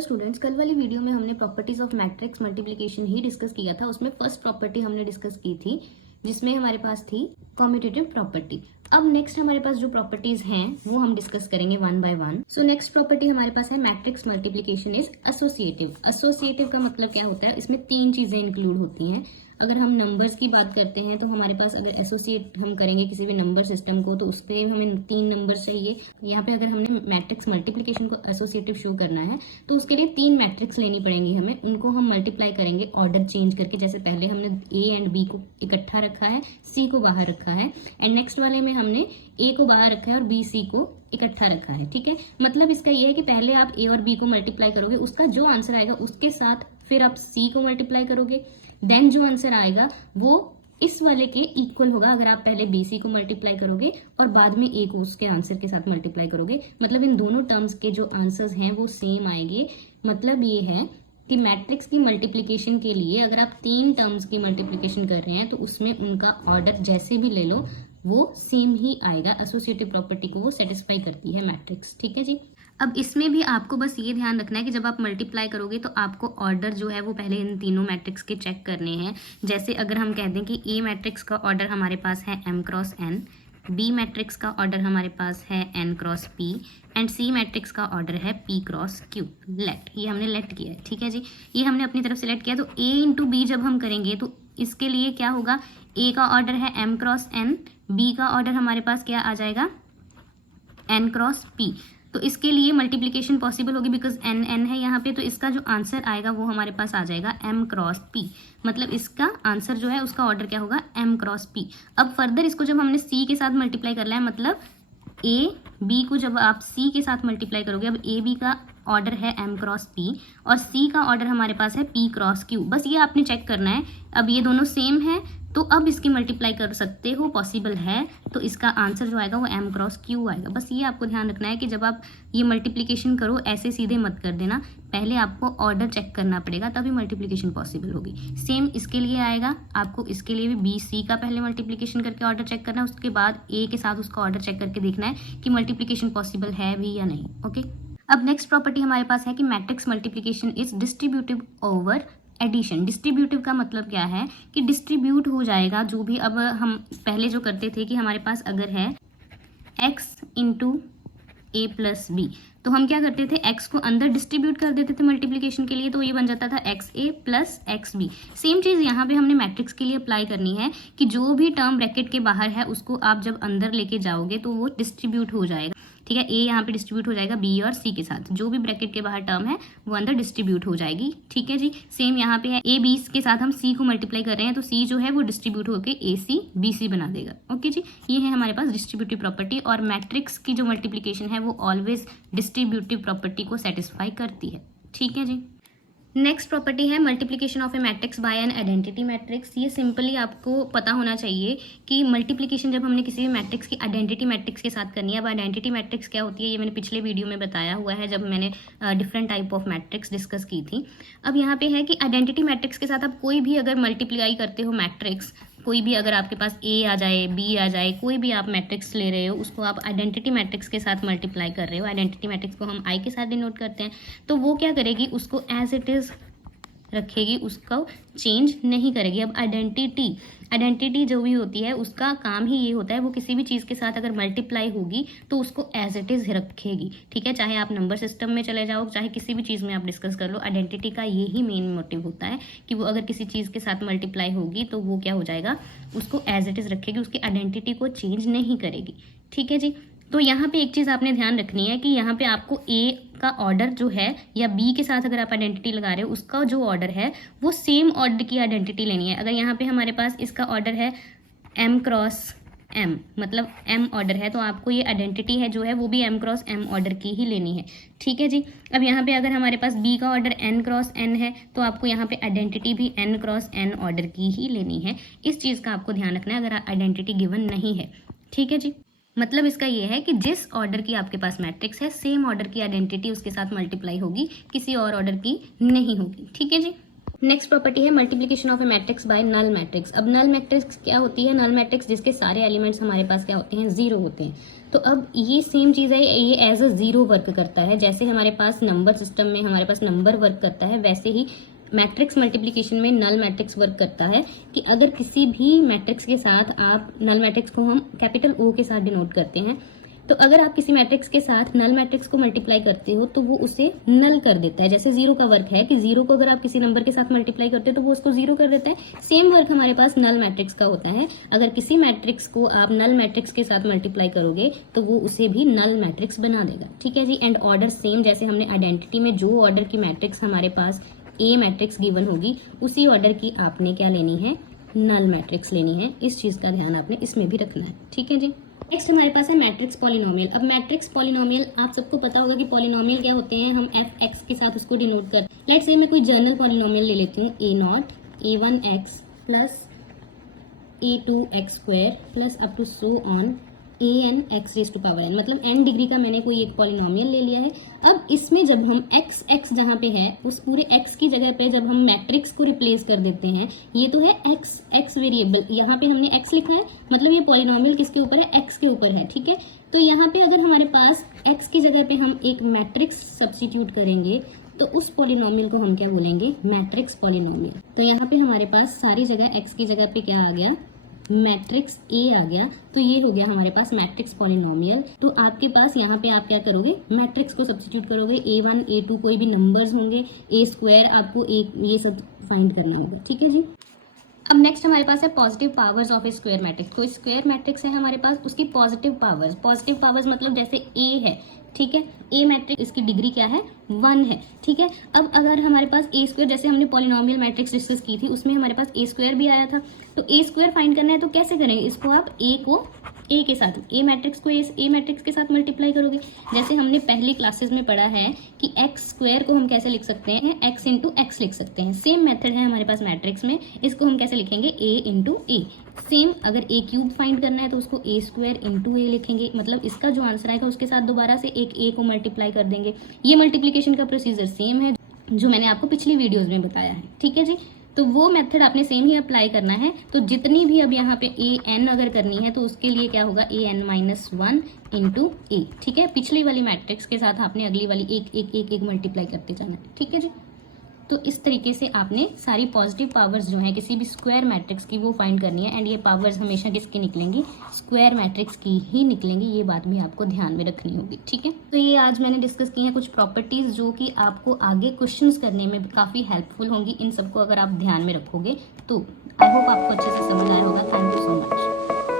Hello students, कल वाली video में हमने properties of matrix multiplication he discuss किया था। उसमें फर्स्ट प्रॉपर्टी हमने डिस्कस की थी जिसमें हमारे पास थी कॉम्यूटेटिव प्रॉपर्टी। अब नेक्स्ट हमारे पास जो प्रॉपर्टीज हैं वो हम डिस्कस करेंगे one by one. So next property हमारे पास है matrix multiplication is associative. Associative का मतलब क्या होता है, इसमें तीन चीजें इंक्लूड होती हैं। अगर हम नंबर्स की बात करते हैं तो हमारे पास अगर एसोसिएट हम करेंगे किसी भी नंबर सिस्टम को तो उस पर हमें तीन नंबर चाहिए। यहाँ पे अगर हमने मैट्रिक्स मल्टीप्लिकेशन को एसोसिएटिव शो करना है तो उसके लिए तीन मैट्रिक्स लेनी पड़ेंगी हमें। उनको हम मल्टीप्लाई करेंगे ऑर्डर चेंज करके। जैसे पहले हमने ए एंड बी को इकट्ठा रखा है, सी को बाहर रखा है, एंड नेक्स्ट वाले में हमने ए को बाहर रखा है और बी सी को इकट्ठा रखा है। ठीक है, मतलब इसका ये है कि पहले आप ए और बी को मल्टीप्लाई करोगे, उसका जो आंसर आएगा उसके साथ फिर आप सी को मल्टीप्लाई करोगे, देन जो आंसर आएगा वो इस वाले के इक्वल होगा अगर आप पहले बीसी को मल्टीप्लाई करोगे और बाद में ए को उसके आंसर के साथ मल्टीप्लाई करोगे। मतलब इन दोनों टर्म्स के जो आंसर्स हैं वो सेम आएंगे। मतलब ये है कि मैट्रिक्स की मल्टीप्लिकेशन के लिए अगर आप तीन टर्म्स की मल्टीप्लिकेशन कर रहे हैं तो उसमें उनका ऑर्डर जैसे भी ले लो वो सेम ही आएगा। एसोसिएटिव प्रॉपर्टी को वो सेटिस्फाई करती है मैट्रिक्स। ठीक है जी। अब इसमें भी आपको बस ये ध्यान रखना है कि जब आप मल्टीप्लाई करोगे तो आपको ऑर्डर जो है वो पहले इन तीनों मैट्रिक्स के चेक करने हैं। जैसे अगर हम कह दें कि ए मैट्रिक्स का ऑर्डर हमारे पास है m cross n, B matrix का ऑर्डर हमारे पास है n cross p and C matrix का ऑर्डर है p क्रॉस q। लेट, ये हमने लेट किया है। ठीक है जी, ये हमने अपनी तरफ से लेट किया। तो a इंटू बी जब हम करेंगे तो इसके लिए क्या होगा, a का ऑर्डर है m क्रॉस n, b का ऑर्डर हमारे पास क्या आ जाएगा n क्रॉस p। तो इसके लिए मल्टीप्लिकेशन पॉसिबल होगी बिकॉज एन एन है यहाँ पे। तो इसका जो आंसर आएगा वो हमारे पास आ जाएगा m क्रॉस p। मतलब इसका आंसर जो है उसका ऑर्डर क्या होगा m क्रॉस p। अब फर्दर इसको जब हमने c के साथ मल्टीप्लाई करना है, मतलब a b को जब आप c के साथ मल्टीप्लाई करोगे, अब a b का ऑर्डर है m क्रॉस p और c का ऑर्डर हमारे पास है p क्रॉस q। बस ये आपने चेक करना है। अब ये दोनों सेम है तो अब इसकी मल्टीप्लाई कर सकते हो, पॉसिबल है। तो इसका आंसर जो आएगा वो m क्रॉस q आएगा। बस ये आपको ध्यान रखना है कि जब आप ये मल्टीप्लिकेशन करो ऐसे सीधे मत कर देना, पहले आपको ऑर्डर चेक करना पड़ेगा तभी मल्टीप्लिकेशन पॉसिबल होगी। सेम इसके लिए आएगा, आपको इसके लिए भी बी सी का पहले मल्टीप्लिकेशन करके ऑर्डर चेक करना है, उसके बाद ए के साथ उसका ऑर्डर चेक करके देखना है कि मल्टीप्लिकेशन पॉसिबल है भी या नहीं। ओके, अब नेक्स्ट प्रॉपर्टी हमारे पास है कि matrix multiplication is distributive over addition. Distributive का मतलब क्या है कि डिस्ट्रीब्यूट हो जाएगा जो भी। अब हम पहले जो करते थे कि हमारे पास अगर है x इंटू ए प्लस बी, तो हम क्या करते थे, x को अंदर डिस्ट्रीब्यूट कर देते थे मल्टीप्लिकेशन के लिए, तो ये बन जाता था एक्स ए प्लस एक्स बी। सेम चीज़ यहाँ पे हमने मैट्रिक्स के लिए अप्लाई करनी है कि जो भी टर्म ब्रैकेट के बाहर है उसको आप जब अंदर लेके जाओगे तो वो डिस्ट्रीब्यूट हो जाएगा। ठीक है, ए यहाँ पे डिस्ट्रीब्यूट हो जाएगा बी और सी के साथ, जो भी ब्रैकेट के बाहर टर्म है वो अंदर डिस्ट्रीब्यूट हो जाएगी। ठीक है जी, सेम यहाँ पे है ए बी के साथ हम सी को मल्टीप्लाई कर रहे हैं तो सी जो है वो डिस्ट्रीब्यूट होकर ए सी बी सी बना देगा। ओके जी, ये है हमारे पास डिस्ट्रीब्यूटिव प्रॉपर्टी और मैट्रिक्स की जो मल्टीप्लिकेशन है वो ऑलवेज डिस्ट्रीब्यूटिव प्रॉपर्टी को सेटिस्फाई करती है। ठीक है जी। नेक्स्ट प्रॉपर्टी है multiplication of a matrix bye an identity matrix. ये सिंपली आपको पता होना चाहिए कि मल्टीप्लिकेशन जब हमने किसी भी मैट्रिक्स की आइडेंटिटी मैट्रिक्स के साथ करनी है। अब आइडेंटिटी मैट्रिक्स क्या होती है ये मैंने पिछले वीडियो में बताया हुआ है जब मैंने different type of matrix discuss की थी। अब यहाँ पे है कि आइडेंटिटी मैट्रिक्स के साथ आप कोई भी अगर मल्टीप्लाई करते हो मैट्रिक्स, कोई भी अगर आपके पास ए आ जाए बी आ जाए, कोई भी आप मैट्रिक्स ले रहे हो उसको आप आइडेंटिटी मैट्रिक्स के साथ मल्टीप्लाई कर रहे हो। आइडेंटिटी मैट्रिक्स को हम आई के साथ डिनोट करते हैं। तो वो क्या करेगी, उसको एज इट इज़ रखेगी, उसको चेंज नहीं करेगी। अब आइडेंटिटी जो भी होती है उसका काम ही ये होता है, वो किसी भी चीज़ के साथ अगर मल्टीप्लाई होगी तो उसको एज इट इज़ रखेगी। ठीक है, चाहे आप नंबर सिस्टम में चले जाओ, चाहे किसी भी चीज़ में आप डिस्कस कर लो, आइडेंटिटी का ये ही मेन मोटिव होता है कि वो अगर किसी चीज़ के साथ मल्टीप्लाई होगी तो वो क्या हो जाएगा, उसको एज इट इज़ रखेगी, उसकी आइडेंटिटी को चेंज नहीं करेगी। ठीक है जी। तो यहाँ पे एक चीज़ आपने ध्यान रखनी है कि यहाँ पे आपको ए का ऑर्डर जो है या बी के साथ अगर आप आइडेंटिटी लगा रहे हो उसका जो ऑर्डर है वो सेम ऑर्डर की आइडेंटिटी लेनी है। अगर यहाँ पे हमारे पास इसका ऑर्डर है m क्रॉस m, मतलब m ऑर्डर है, तो आपको ये आइडेंटिटी है जो है वो भी m क्रॉस m ऑर्डर की ही लेनी है। ठीक है जी। अब यहाँ पे अगर हमारे पास b का ऑर्डर n क्रॉस n है तो आपको यहाँ पे आइडेंटिटी भी n क्रॉस n ऑर्डर की ही लेनी है। इस चीज़ का आपको ध्यान रखना है अगर आइडेंटिटी गिवन नहीं है। ठीक है जी। मतलब इसका ये है कि जिस ऑर्डर की आपके पास मैट्रिक्स है सेम ऑर्डर की आइडेंटिटी उसके साथ मल्टीप्लाई होगी, किसी और ऑर्डर की नहीं होगी। ठीक है जी। नेक्स्ट प्रॉपर्टी है multiplication of a matrix by null matrix. अब नल मैट्रिक्स क्या होती है, नल मैट्रिक्स जिसके सारे एलिमेंट्स हमारे पास क्या होते हैं, जीरो होते हैं। तो अब ये सेम चीज़ है, ये एज अ जीरो वर्क करता है। जैसे हमारे पास नंबर सिस्टम में हमारे पास नंबर वर्क करता है, वैसे ही मैट्रिक्स मल्टीप्लिकेशन में नल मैट्रिक्स वर्क करता है कि अगर किसी भी मैट्रिक्स के साथ आप नल मैट्रिक्स को हम कैपिटल O के साथ डिनोट करते हैं, तो अगर आप किसी मैट्रिक्स के साथ नल मैट्रिक्स को मल्टीप्लाई करते हो तो वो उसे नल कर देता है। जैसे जीरो का वर्क है कि जीरो को अगर आप किसी नंबर के साथ मल्टीप्लाई करते हो तो वो उसको जीरो कर देता है। सेम वर्क हमारे पास नल मैट्रिक्स का होता है। अगर किसी मैट्रिक्स को आप नल मैट्रिक्स के साथ मल्टीप्लाई करोगे तो वो उसे भी नल मैट्रिक्स बना देगा। ठीक है जी। एंड ऑर्डर सेम, जैसे हमने आइडेंटिटी में जो ऑर्डर की मैट्रिक्स हमारे पास ए मैट्रिक्स गिवन होगी, उसी ऑर्डर की आपने क्या लेनी है, नल मैट्रिक्स लेनी है। इस चीज का ध्यान आपने इसमें भी रखना है। ठीक है जी। नेक्स्ट हमारे पास है मैट्रिक्स पॉलिनोमियल। अब मैट्रिक्स पॉलिनोमियल आप सबको पता होगा कि पॉलिनोमियल क्या होते हैं, हम एफ एक्स के साथ उसको डिनोट कर। लेट्स से मैं कोई जनरल पॉलिनोमियल ले लेती हूँ, a0 a1x plus a2x square plus up to so on an x raise to power n, मतलब n डिग्री का मैंने कोई एक पॉलिनोमियल ले लिया है। अब इसमें जब हम x जहाँ पे है उस पूरे x की जगह पे जब हम मैट्रिक्स को रिप्लेस कर देते हैं, ये तो है x वेरिएबल, यहाँ पे हमने x लिखा है, मतलब ये पॉलिनोमियल किसके ऊपर है, x के ऊपर है। ठीक है। तो यहाँ पे अगर हमारे पास x की जगह पे हम एक मैट्रिक्स सब्स्टिट्यूट करेंगे तो उस पॉलिनोमियल को हम क्या बोलेंगे, मैट्रिक्स पॉलिनोमियल। तो यहाँ पे हमारे पास सारी जगह x की जगह पे क्या आ गया, मैट्रिक्स A आ गया। तो ये हो गया हमारे पास मैट्रिक्स पॉलिनोमियल। तो आपके पास यहाँ पे आप क्या करोगे, मैट्रिक्स को सब्स्टिट्यूट करोगे, a1 a2 कोई भी नंबर्स होंगे, a स्क्वायर आपको एक ये सब फाइंड करना होगा। ठीक है जी। अब नेक्स्ट हमारे पास है positive powers of A square matrix. कोई स्क्वायर मैट्रिक्स है हमारे पास, उसकी पॉजिटिव पावर्स मतलब जैसे A है, ठीक है, ए मैट्रिक्स, इसकी डिग्री क्या है, 1 है। ठीक है। अब अगर हमारे पास ए स्क्वायर, जैसे हमने पॉलिनोमियल मैट्रिक्स डिस्कस की थी उसमें हमारे पास ए स्क्वायर भी आया था, तो ए स्क्वायर फाइंड करना है तो कैसे करेंगे, इसको आप ए को ए के साथ, ए मैट्रिक्स को ए मैट्रिक्स के साथ मल्टीप्लाई करोगे। जैसे हमने पहली क्लासेस में पढ़ा है कि एक्स स्क्वायर को हम कैसे लिख सकते हैं, एक्स इंटू एक्स लिख सकते हैं। सेम मेथड है हमारे पास मैट्रिक्स में, इसको हम कैसे लिखेंगे, ए इंटू ए। सेम अगर ए क्यूब फाइंड करना है तो उसको ए स्क्वायर इंटू ए लिखेंगे, मतलब इसका जो आंसर आएगा उसके साथ दोबारा से एक ए को मल्टीप्लाई कर देंगे। ये मल्टीप्लिकेशन का प्रोसीजर सेम है जो मैंने आपको पिछली वीडियोज में बताया है। ठीक है जी। तो वो मेथड आपने सेम ही अप्लाई करना है। तो जितनी भी अब यहाँ पे ए एन अगर करनी है तो उसके लिए क्या होगा, ए एन माइनस 1 इंटू ए। ठीक है। पिछली वाली मैट्रिक्स के साथ आपने अगली वाली एक एक एक एक मल्टीप्लाई करते जाना है। ठीक है जी। तो इस तरीके से आपने सारी पॉजिटिव पावर्स जो है किसी भी स्क्वायर मैट्रिक्स की वो फाइंड करनी है। एंड ये पावर्स हमेशा किसकी निकलेंगी, स्क्वायर मैट्रिक्स की ही निकलेंगी। ये बात भी आपको ध्यान में रखनी होगी। ठीक है। तो ये आज मैंने डिस्कस की है कुछ प्रॉपर्टीज जो कि आपको आगे क्वेश्चंस करने में काफी हेल्पफुल होंगी। इन सबको अगर आप ध्यान में रखोगे तो आई होप आपको अच्छे से समझ आया होगा। Thank you so much.